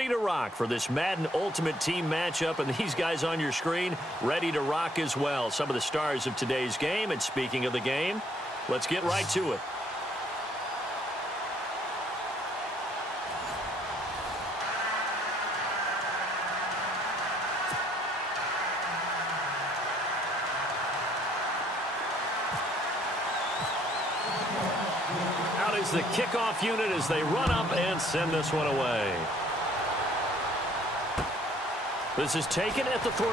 ready to rock for this Madden Ultimate Team matchup, and these guys on your screen ready to rock as well. Some of the stars of today's game, and speaking of the game, let's get right to it. Is the kickoff unit as they run up and send this one away. This is taken at the 3.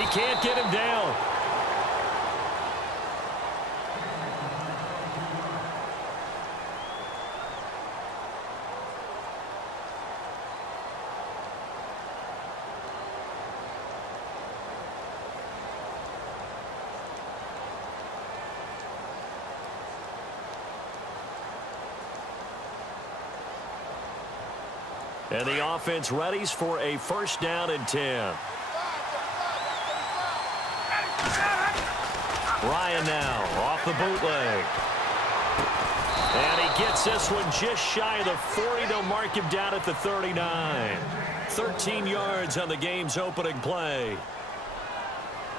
He can't get him down. And the offense readies for a first down and 10. Ryan now off the bootleg. And he gets this one just shy of the 40. They'll mark him down at the 39. 13 yards on the game's opening play.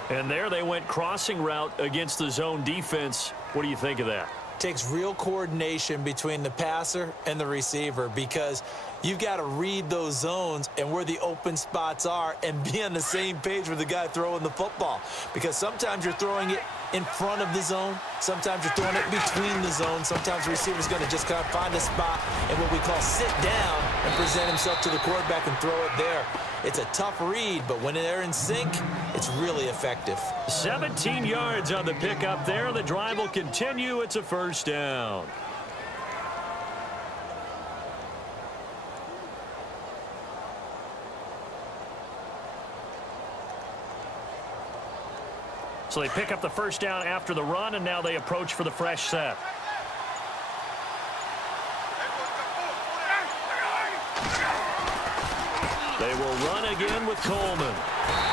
And there they went crossing route against the zone defense. What do you think of that? Takes real coordination between the passer and the receiver, because you've got to read those zones and where the open spots are and be on the same page with the guy throwing the football. Because sometimes you're throwing it in front of the zone. Sometimes you're throwing it between the zones. Sometimes the receiver's going to just kind of find a spot and what we call sit down and present himself to the quarterback and throw it there. It's a tough read, but when they're in sync, it's really effective. 17 yards on the pickup there. The drive will continue. It's a first down. So they pick up the first down after the run, and now they approach for the fresh set. They will run again with Coleman.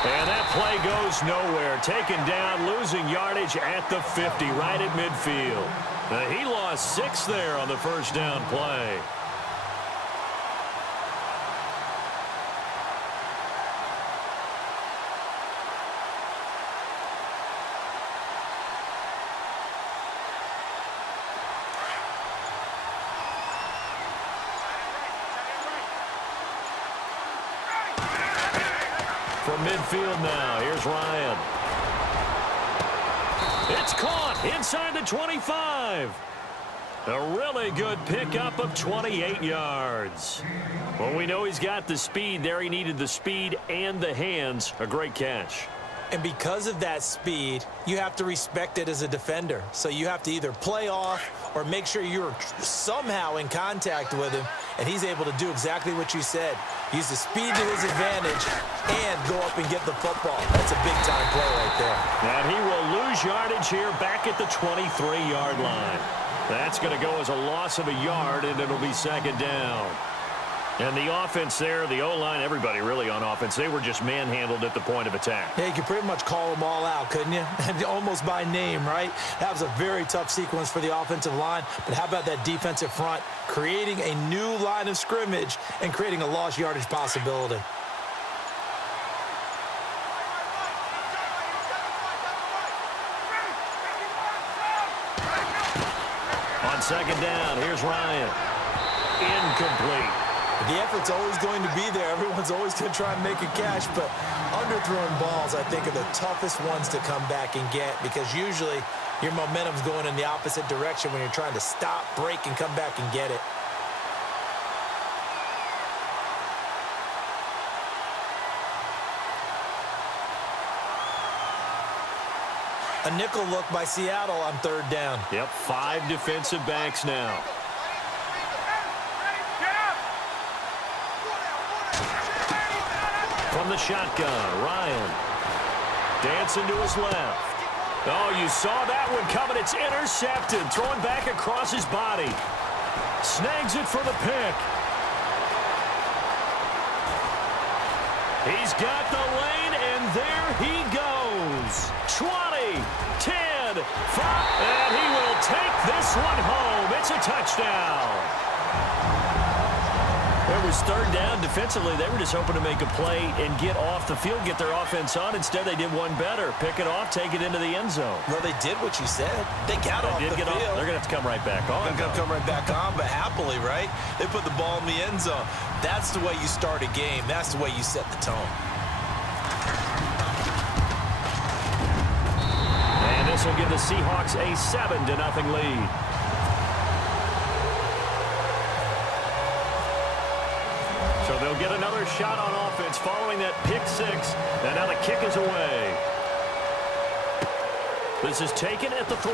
And that play goes nowhere. Taken down, losing yardage at the 50, right at midfield. Now, he lost 6 there on the first down play. From midfield now, here's Ryan. It's caught inside the 25. A really good pickup of 28 yards. Well, we know he's got the speed there. He needed the speed and the hands. A great catch. And because of that speed, you have to respect it as a defender. So you have to either play off or make sure you're somehow in contact with him, and he's able to do exactly what you said. Use the speed to his advantage and go up and get the football. That's a big-time play right there. And he will lose yardage here back at the 23-yard line. That's going to go as a loss of a yard, and it'll be second down. And the offense there, the O-line, everybody really on offense, they were just manhandled at the point of attack. Yeah, you could pretty much call them all out, couldn't you? Almost by name, right? That was a very tough sequence for the offensive line. But how about that defensive front, creating a new line of scrimmage and creating a lost yardage possibility? On second down, here's Ryan. Incomplete. The effort's always going to be there. Everyone's always going to try and make a catch, but underthrown balls, I think, are the toughest ones to come back and get, because usually your momentum's going in the opposite direction when you're trying to stop, break, and come back and get it. A nickel look by Seattle on third down. Yep, 5 defensive backs now. From the shotgun, Ryan. Dancing to his left. Oh, you saw that one coming. It's intercepted. Throwing back across his body. Snags it for the pick. He's got the lane, and there he goes. 20, 10, 5, and he will take this one home. It's a touchdown. was third down. Defensively, they were just hoping to make a play and get off the field, get their offense on. Instead, they did one better. Pick it off, take it into the end zone. Well, they did what you said. They got off the field. They're going to have to come right back on. They're going to come right back on, but happily, right? They put the ball in the end zone. That's the way you start a game. That's the way you set the tone. And this will give the Seahawks a 7-0 lead. So they'll get another shot on offense following that pick six. And now the kick is away. This is taken at the 3.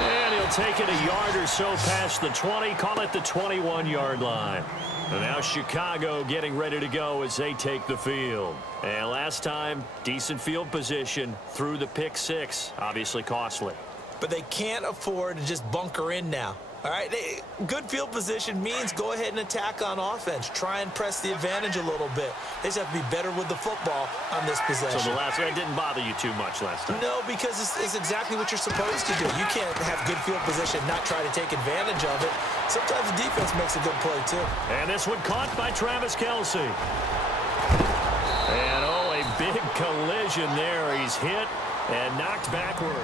And he'll take it a yard or so past the 20. Call it the 21-yard line. And now Chicago getting ready to go as they take the field. And last time, decent field position through the pick six. Obviously costly. But they can't afford to just bunker in now. All right, good field position means go ahead and attack on offense. Try and press the advantage a little bit. They just have to be better with the football on this possession. So that didn't bother you too much last time? No, because it's exactly what you're supposed to do. You can't have good field position, not try to take advantage of it. Sometimes the defense makes a good play, too. And this one caught by Travis Kelce. And, a big collision there. He's hit and knocked backward.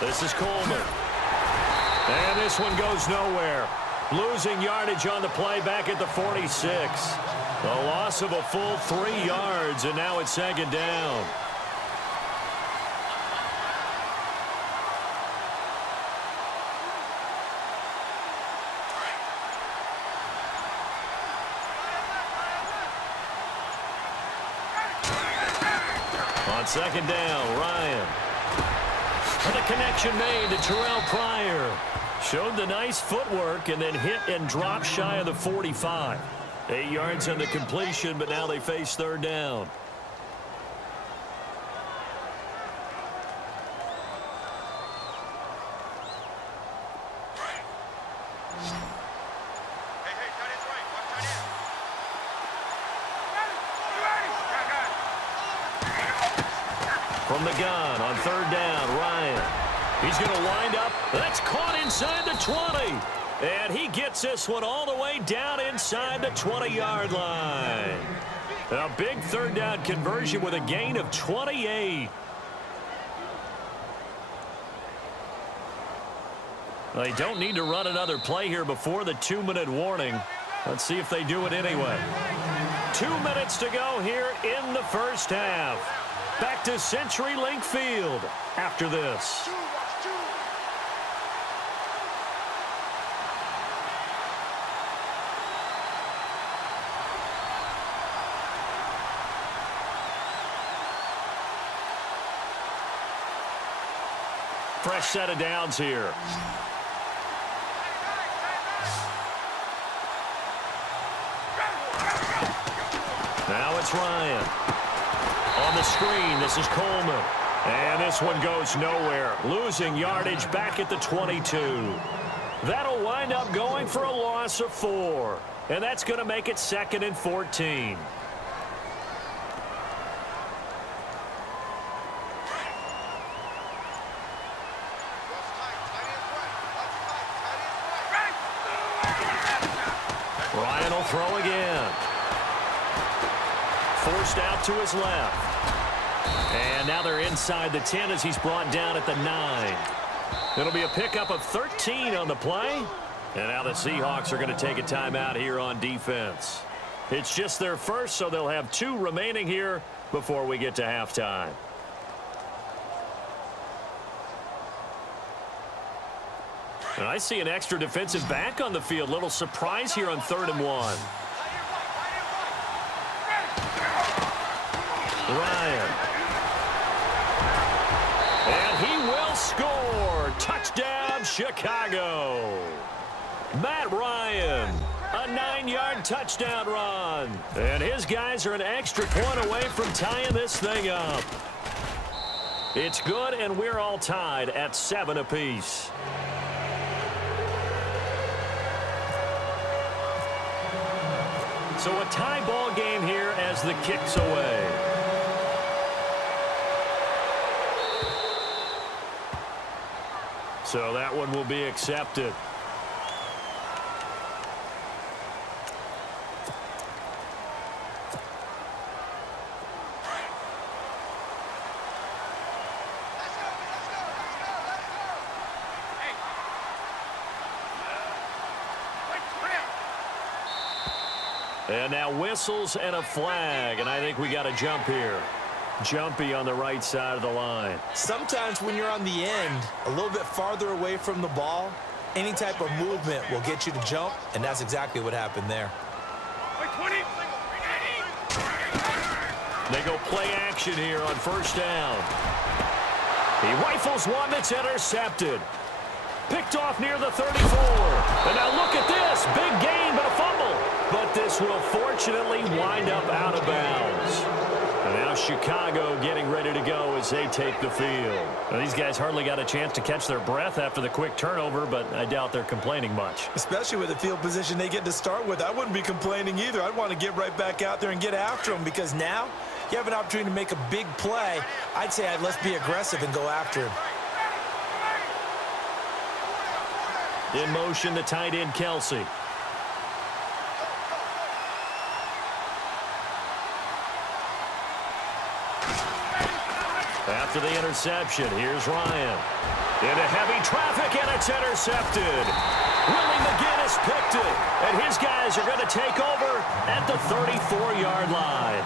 This is Coleman. And this one goes nowhere. Losing yardage on the play back at the 46. A loss of a full 3 yards, and now it's 2nd down. On 2nd down, Ryan. And the connection made to Terrell Pryor. Showed the nice footwork and then hit and dropped shy of the 45. 8 yards on the completion, but now they face 3rd down. From the gun on 3rd down, Ryan. He's going to wind up. That's caught inside the 20. And he gets this one all the way down inside the 20-yard line. A big 3rd down conversion with a gain of 28. They don't need to run another play here before the 2-minute warning. Let's see if they do it anyway. 2 minutes to go here in the first half. Back to CenturyLink Field after this. Fresh set of downs here. Now it's Ryan. On the screen, this is Coleman. And this one goes nowhere. Losing yardage back at the 22. That'll wind up going for a loss of 4. And that's going to make it 2nd and 14. Ryan will throw again. Forced out to his left. And now they're inside the 10 as he's brought down at the 9. It'll be a pickup of 13 on the play. And now the Seahawks are going to take a timeout here on defense. It's just their first, so they'll have 2 remaining here before we get to halftime. And I see an extra defensive back on the field. Little surprise here on 3rd and 1. Ryan. And he will score. Touchdown, Chicago. Matt Ryan, a 9-yard touchdown run. And his guys are an extra point away from tying this thing up. It's good, and we're all tied at 7 apiece. So a tie ball game here as the kick's away. So that one will be accepted. And now whistles and a flag, and I think we got a jump here. Jumpy on the right side of the line. Sometimes when you're on the end, a little bit farther away from the ball, any type of movement will get you to jump, and that's exactly what happened there. They go play action here on first down. He rifles one that's intercepted. Picked off near the 34. And now look at this. Big gain, but a fumble. But this will fortunately wind up out of bounds. And now Chicago getting ready to go as they take the field. Now, these guys hardly got a chance to catch their breath after the quick turnover, but I doubt they're complaining much. Especially with the field position they get to start with. I wouldn't be complaining either. I'd want to get right back out there and get after them because now you have an opportunity to make a big play. I'd say let's be aggressive and go after him. In motion, the tight end, Kelsey. After the interception, here's Ryan. Into heavy traffic, and it's intercepted. Willie McGinnis picked it, and his guys are going to take over at the 34-yard line.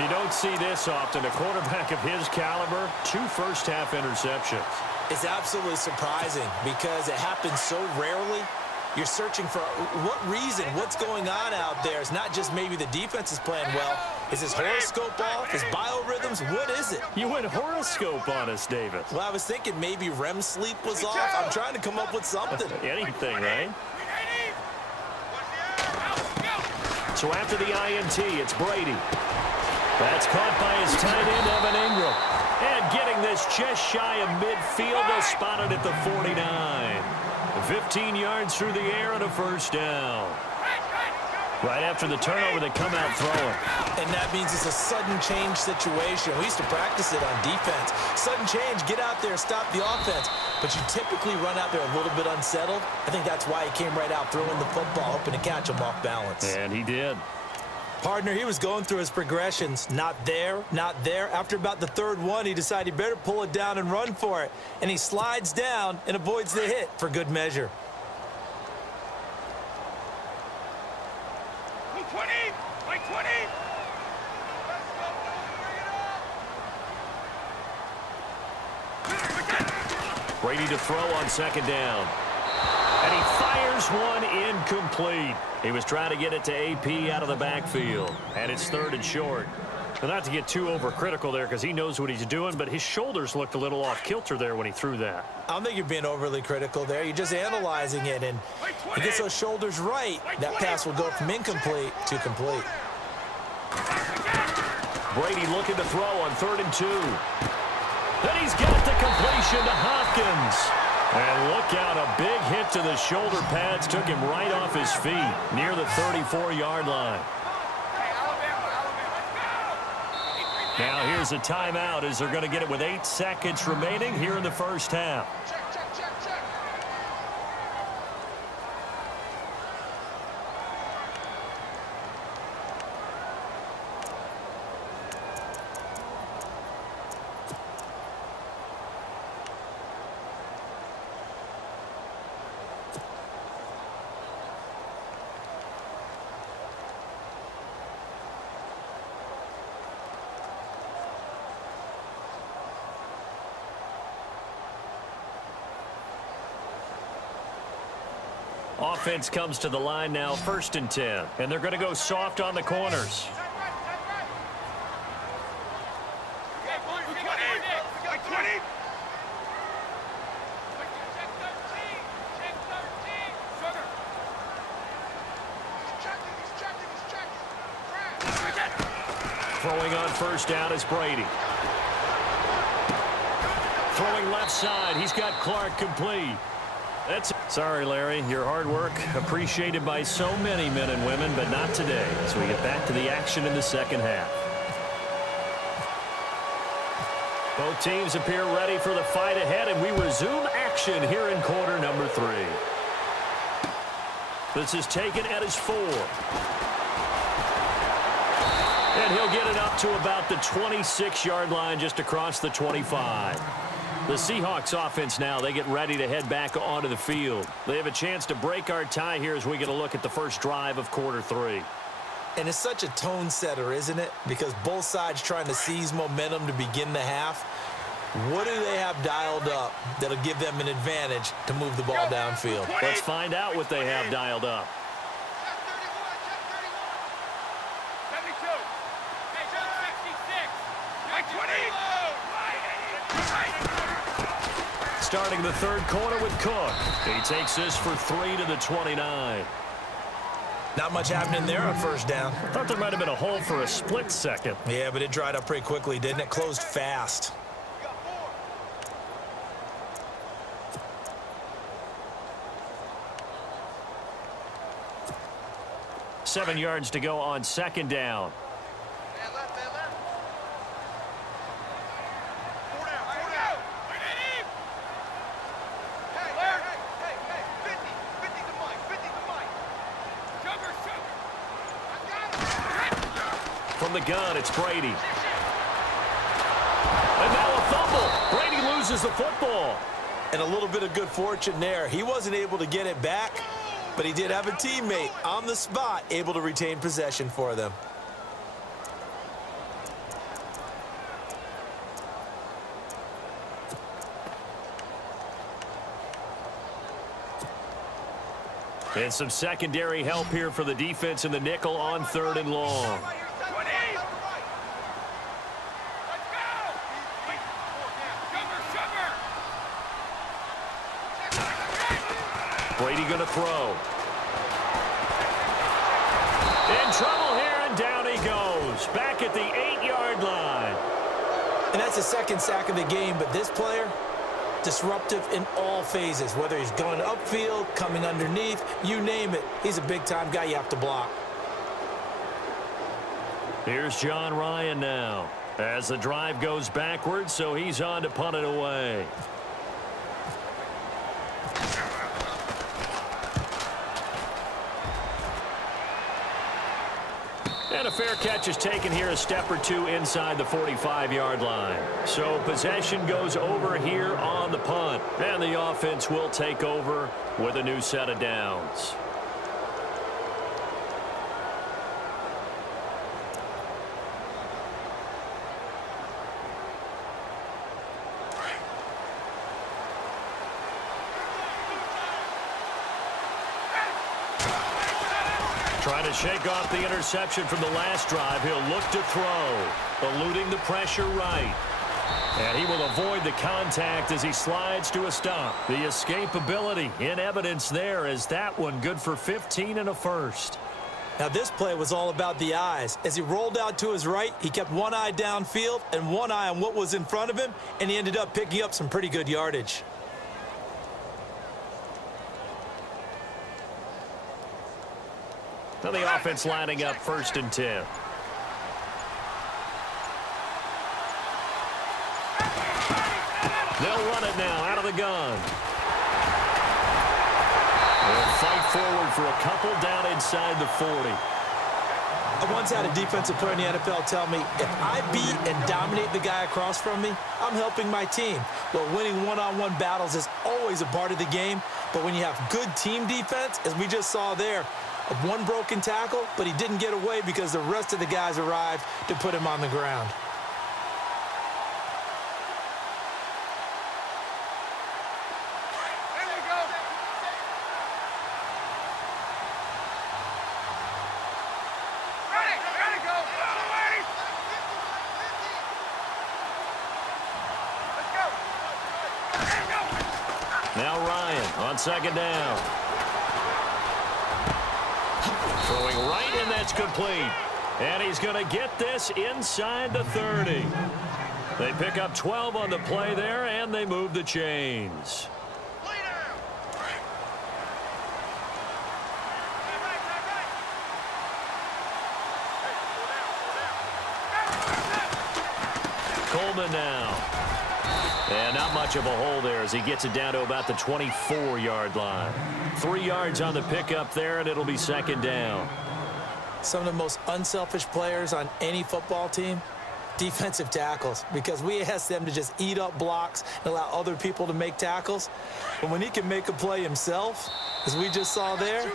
You don't see this often. A quarterback of his caliber, 2 first-half interceptions. It's absolutely surprising because it happens so rarely. You're searching for what reason, what's going on out there. It's not just maybe the defense is playing well. Is his horoscope off? His biorhythms? What is it? You went horoscope on us, David. Well, I was thinking maybe REM sleep was off. I'm trying to come up with something. Anything, right? So after the INT, it's Brady. That's caught by his tight end, Evan Ingram. And getting this just shy of midfield, they'll spot it at the 49. 15 yards through the air and a first down. Right after the turnover, they come out throwing. And that means it's a sudden change situation. We used to practice it on defense. Sudden change, get out there, stop the offense. But you typically run out there a little bit unsettled. I think that's why he came right out throwing the football, hoping to catch him off balance. And he did. Partner, he was going through his progressions. Not there, not there. After about the third one, he decided he better pull it down and run for it. And he slides down and avoids the hit for good measure. 20, like 20. Brady to throw on second down. And he fires one incomplete. He was trying to get it to AP out of the backfield. And it's 3rd and short. Now, not to get too overcritical there because he knows what he's doing, but his shoulders looked a little off kilter there when he threw that. I don't think you're being overly critical there. You're just analyzing it, and he gets those shoulders right. That pass will go from incomplete to complete. Brady looking to throw on 3rd and 2. Then he's got the completion to Hopkins. And look out, a big hit to the shoulder pads took him right off his feet near the 34-yard line. Now here's a timeout as they're going to get it with 8 seconds remaining here in the first half. Offense comes to the line now, 1st and 10. And they're going to go soft on the corners. Throwing on first down is Brady. Throwing left side, he's got Clark complete. Sorry, Larry. Your hard work appreciated by so many men and women, but not today. So we get back to the action in the second half. Both teams appear ready for the fight ahead, and we resume action here in quarter number 3. This is taken at his 4. And he'll get it up to about the 26-yard line, just across the 25. The Seahawks offense now, they get ready to head back onto the field. They have a chance to break our tie here as we get a look at the first drive of quarter 3. And it's such a tone setter, isn't it? Because both sides trying to seize momentum to begin the half. What do they have dialed up that'll give them an advantage to move the ball downfield? Let's find out what they have dialed up. Starting the third quarter with Cook. He takes this for 3 to the 29. Not much happening there on first down. I thought there might have been a hole for a split second. Yeah, but it dried up pretty quickly, didn't it? Closed fast. Seven yards to go on second down. From the gun, it's Brady. And now a fumble. Brady loses the football. And a little bit of good fortune there. He wasn't able to get it back, but he did have a teammate on the spot able to retain possession for them. And some secondary help here for the defense in the nickel on 3rd and long. Brady going to throw. In trouble here, and down he goes. Back at the 8-yard line. And that's the second sack of the game, but this player, disruptive in all phases, whether he's going upfield, coming underneath, you name it. He's a big-time guy you have to block. Here's John Ryan now as the drive goes backwards, so he's on to punt it away. And a fair catch is taken here, a step or two inside the 45-yard line. So possession goes over here on the punt. And the offense will take over with a new set of downs. Trying to shake off the interception from the last drive. He'll look to throw, eluding the pressure right. And he will avoid the contact as he slides to a stop. The escapability in evidence there as that one good for 15 and a first. Now this play was all about the eyes. As he rolled out to his right, he kept one eye downfield and one eye on what was in front of him, and he ended up picking up some pretty good yardage. Now the offense lining up 1st and 10. They'll run it now out of the gun. They'll fight forward for a couple down inside the 40. I once had a defensive player in the NFL tell me, if I beat and dominate the guy across from me, I'm helping my team. Well, winning one-on-one battles is always a part of the game, but when you have good team defense, as we just saw there, one broken tackle, but he didn't get away because the rest of the guys arrived to put him on the ground. There we go. Ready, go. Ready. Let's go. Now Ryan on 2nd down. Throwing right, and that's complete. And he's going to get this inside the 30. They pick up 12 on the play there, and they move the chains. Coleman now. And not much of a hole there as he gets it down to about the 24-yard line. 3 yards on the pickup there, and it'll be second down. Some of the most unselfish players on any football team, defensive tackles, because we ask them to just eat up blocks and allow other people to make tackles. But when he can make a play himself, as we just saw there,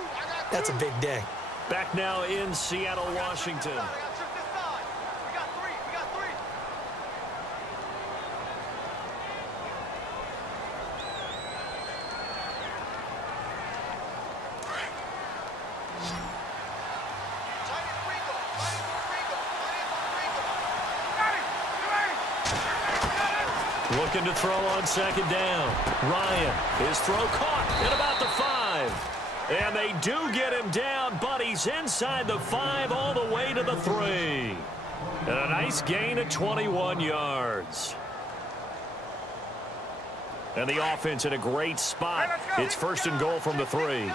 that's a big day. Back now in Seattle, Washington. Looking to throw on second down. Ryan, his throw caught at about the 5. And they do get him down, but he's inside the 5 all the way to the 3. And a nice gain of 21 yards. And the offense in a great spot. It's first and goal from the 3.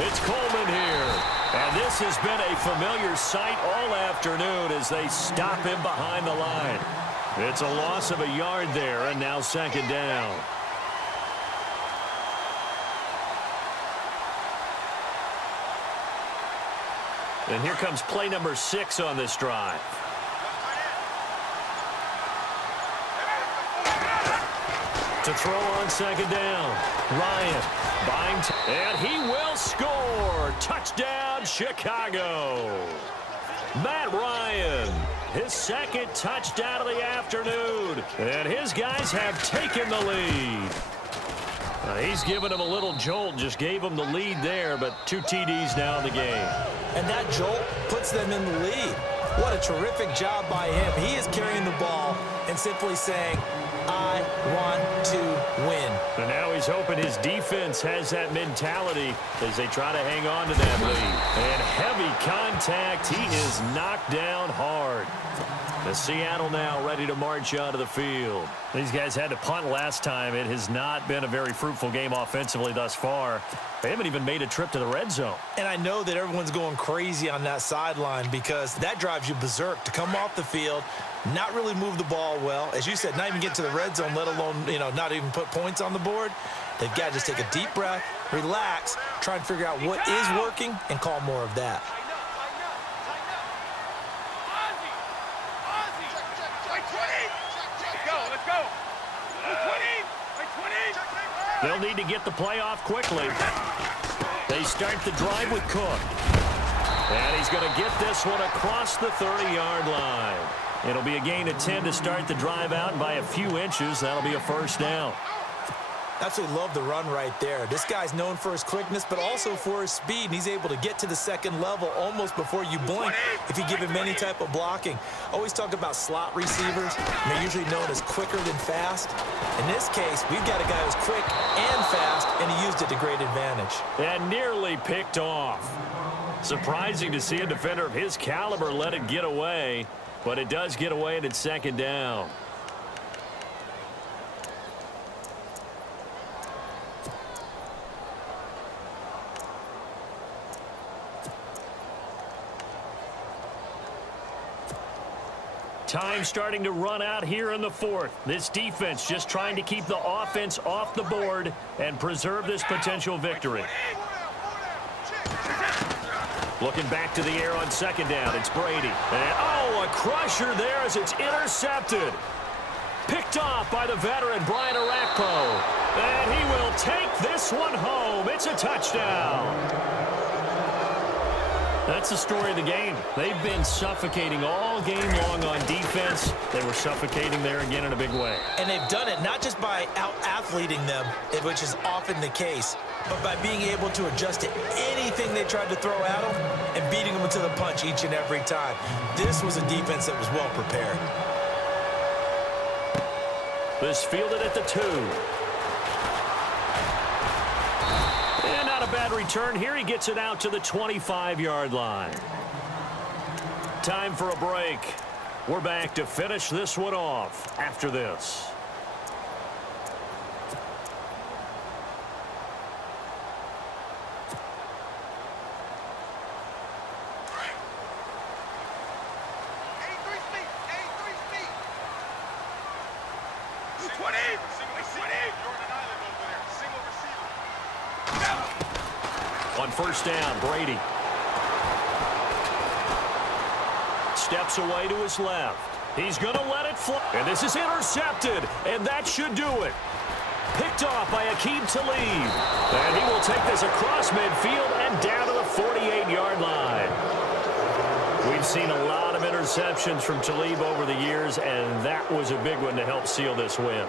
It's Coleman here. And this has been a familiar sight all afternoon as they stop him behind the line. It's a loss of a yard there, and now second down. And here comes play number 6 on this drive. To throw on second down. Ryan buying and he will score. Touchdown, Chicago. Matt Ryan, his second touchdown of the afternoon. And his guys have taken the lead. He's given him a little jolt, just gave him the lead there, but 2 TDs now in the game. And that jolt puts them in the lead. What a terrific job by him. He is carrying the ball and simply saying, I want to win. And now he's hoping his defense has that mentality as they try to hang on to that lead. And heavy contact. He is knocked down hard. The Seattle now ready to march onto the field. These guys had to punt last time. It has not been a very fruitful game offensively thus far. They haven't even made a trip to the red zone. And I know that everyone's going crazy on that sideline because that drives you berserk to come off the field, not really move the ball well. As you said, not even get to the red zone, let alone, not even put points on the board. They've got to just take a deep breath, relax, try and figure out what is working, and call more of that. They'll need to get the play off quickly. They start the drive with Cook. And he's going to get this one across the 30-yard line. It'll be a gain of 10 to start the drive out, and by a few inches, that'll be a first down. Absolutely love the run right there. This guy's known for his quickness, but also for his speed, and he's able to get to the second level almost before you blink if you give him any type of blocking. Always talk about slot receivers, and they're usually known as quicker than fast. In this case, we've got a guy who's quick and fast, and he used it to great advantage. And nearly picked off. Surprising to see a defender of his caliber let it get away, but it does get away, and it's second down. Time starting to run out here in the 4th. This defense just trying to keep the offense off the board and preserve this potential victory. Looking back to the air on second down. It's Brady. And, a crusher there as it's intercepted. Picked off by the veteran Brian Arakpo. And he will take this one home. It's a touchdown. That's the story of the game. They've been suffocating all game long on defense. They were suffocating there again in a big way. And they've done it not just by out-athleting them, which is often the case, but by being able to adjust to anything they tried to throw at them and beating them to the punch each and every time. This was a defense that was well prepared. This fielded at the 2. Bad return here. He gets it out to the 25-yard line. Time for a break. We're back to finish this one off after this. On first down, Brady. Steps away to his left. He's going to let it fly. And this is intercepted, and that should do it. Picked off by Aqib Talib. And he will take this across midfield and down to the 48-yard line. We've seen a lot of interceptions from Talib over the years, and that was a big one to help seal this win.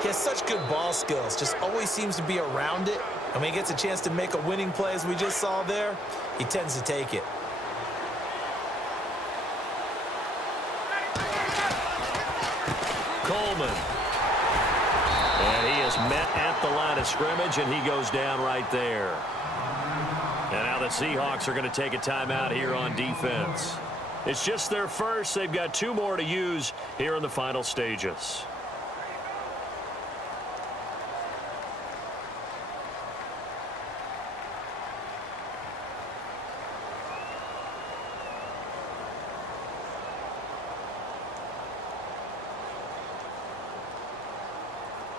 He has such good ball skills, just always seems to be around it. And when he gets a chance to make a winning play, as we just saw there, he tends to take it. Coleman. And he is met at the line of scrimmage, and he goes down right there. And now the Seahawks are going to take a timeout here on defense. It's just their first. They've got 2 more to use here in the final stages.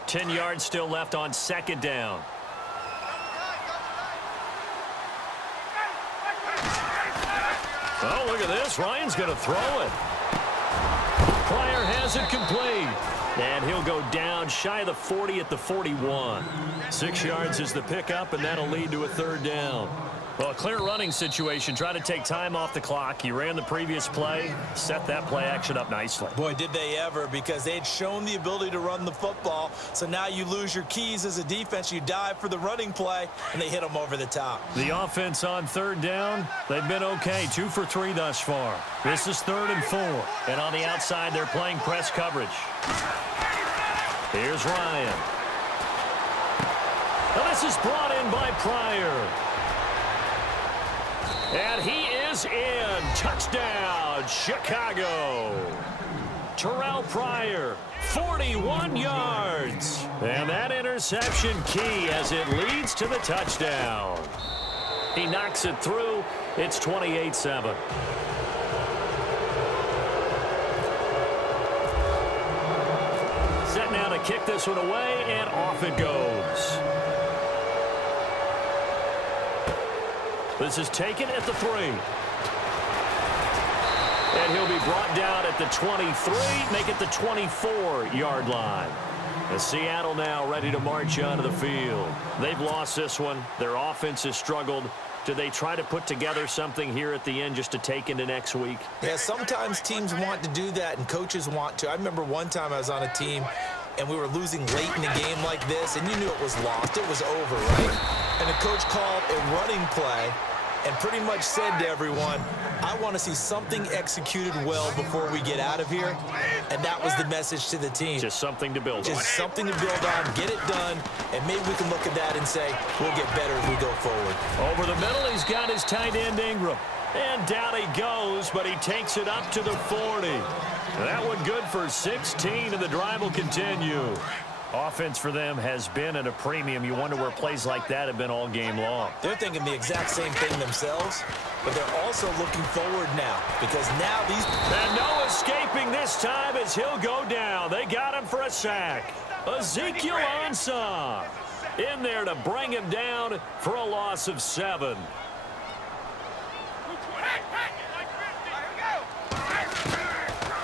Ten yards still left on second down. Oh, look at this. Ryan's going to throw it. Pryor has it complete. And he'll go down shy of the 40 at the 41. 6 yards is the pickup, and that'll lead to a third down. Well, a clear running situation. Try to take time off the clock. He ran the previous play, set that play action up nicely. Boy, did they ever, because they had shown the ability to run the football. So now you lose your keys as a defense. You dive for the running play, and they hit them over the top. The offense on third down, they've been okay. 2 for 3 thus far. This is 3rd and 4. And on the outside, they're playing press coverage. Here's Ryan. Now this is brought in by Pryor. And he is in. Touchdown, Chicago. Terrell Pryor, 41 yards. And that interception key as it leads to the touchdown. He knocks it through. It's 28-7. Set now to kick this one away, and off it goes. This is taken at the 3. And he'll be brought down at the 23, make it the 24-yard line. And Seattle now ready to march onto the field. They've lost this one. Their offense has struggled. Do they try to put together something here at the end just to take into next week? Yeah, sometimes teams want to do that, and coaches want to. I remember one time I was on a team, and we were losing late in the game like this, and you knew it was lost. It was over, right? And the coach called a running play and pretty much said to everyone, I want to see something executed well before we get out of here. And that was the message to the team. Just something to build on. Just something to build on, get it done, and maybe we can look at that and say, we'll get better as we go forward. Over the middle, he's got his tight end Ingram. And down he goes, but he takes it up to the 40. That one good for 16, and the drive will continue. Offense for them has been at a premium. You wonder where plays like that have been all game long. They're thinking the exact same thing themselves, but they're also looking forward now, because now these... And no escaping this time as he'll go down. They got him for a sack. Ezekiel Ansah in there to bring him down for a loss of 7.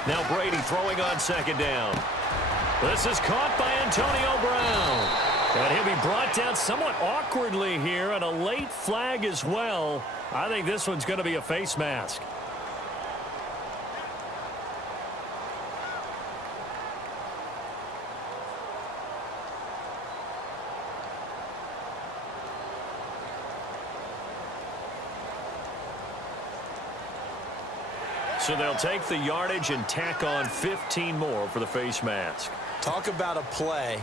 Now Brady throwing on second down. This is caught by Antonio Brown. And he'll be brought down somewhat awkwardly here, and a late flag as well. I think this one's going to be a face mask. So they'll take the yardage and tack on 15 more for the face mask. Talk about a play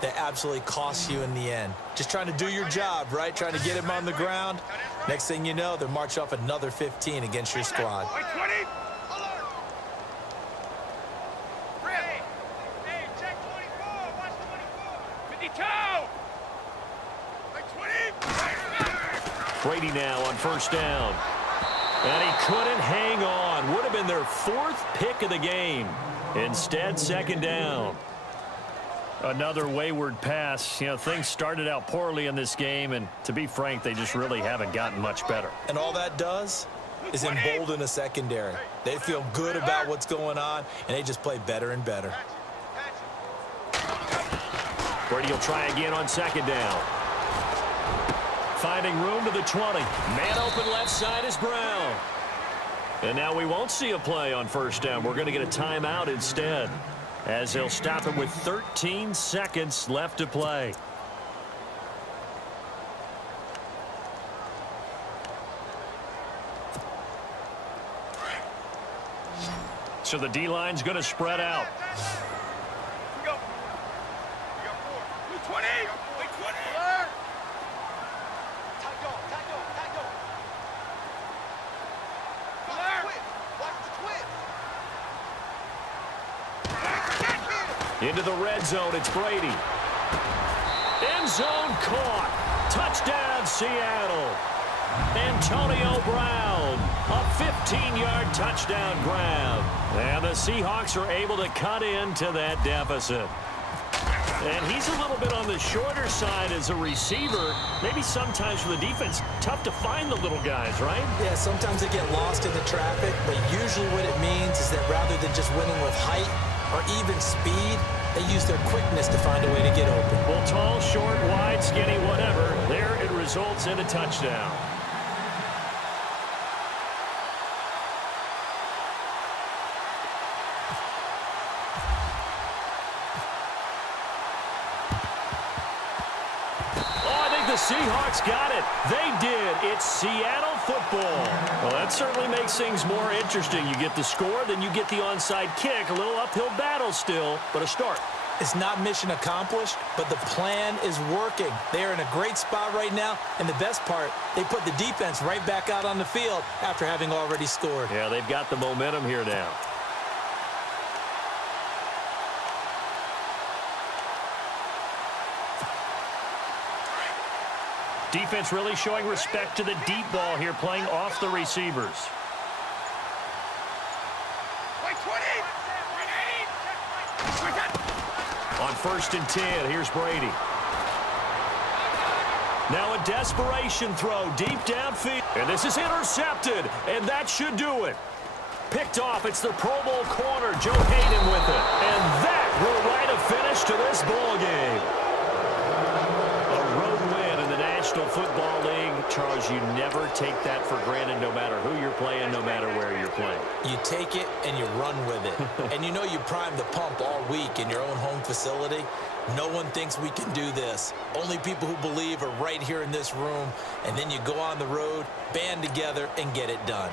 that absolutely costs you in the end. Just trying to do your job, right? Trying to get him on the ground. Next thing you know, they're marching off another 15 against your squad. Brady now on first down. And he couldn't hang on. Would have been their 4th pick of the game. Instead, second down. Another wayward pass. You know, things started out poorly in this game, and to be frank, they just really haven't gotten much better. And all that does is embolden a secondary. They feel good about what's going on, and they just play better and better. Brady will try again on second down. Finding room to the 20. Man open left side is Brown. And now we won't see a play on first down. We're going to get a timeout instead, as they'll stop it with 13 seconds left to play. So the D-line's going to spread out. Go. We got 4. 20. 20. Into the red zone, it's Brady. End zone caught. Touchdown, Seattle. Antonio Brown, a 15-yard touchdown grab. And the Seahawks are able to cut into that deficit. And he's a little bit on the shorter side as a receiver. Maybe sometimes for the defense, tough to find the little guys, right? Yeah, sometimes they get lost in the traffic, but usually what it means is that rather than just winning with height or even speed, they use their quickness to find a way to get open. Well, tall, short, wide, skinny, whatever, there it results in a touchdown. Seahawks got it. They did. It's Seattle football. Well, that certainly makes things more interesting. You get the score, then you get the onside kick. A little uphill battle still, but a start. It's not mission accomplished, but the plan is working. They are in a great spot right now, and the best part, they put the defense right back out on the field after having already scored. Yeah, they've got the momentum here now. Defense really showing respect to the deep ball here, playing off the receivers. On 1st and 10, here's Brady. Now a desperation throw deep downfield. And this is intercepted, and that should do it. Picked off, it's the Pro Bowl corner, Joe Hayden with it. And that will write a finish to this ball game. National Football League, Charles, you never take that for granted no matter who you're playing, no matter where you're playing. You take it and you run with it. And you know you prime the pump all week in your own home facility. No one thinks we can do this. Only people who believe are right here in this room. And then you go on the road, band together, and get it done.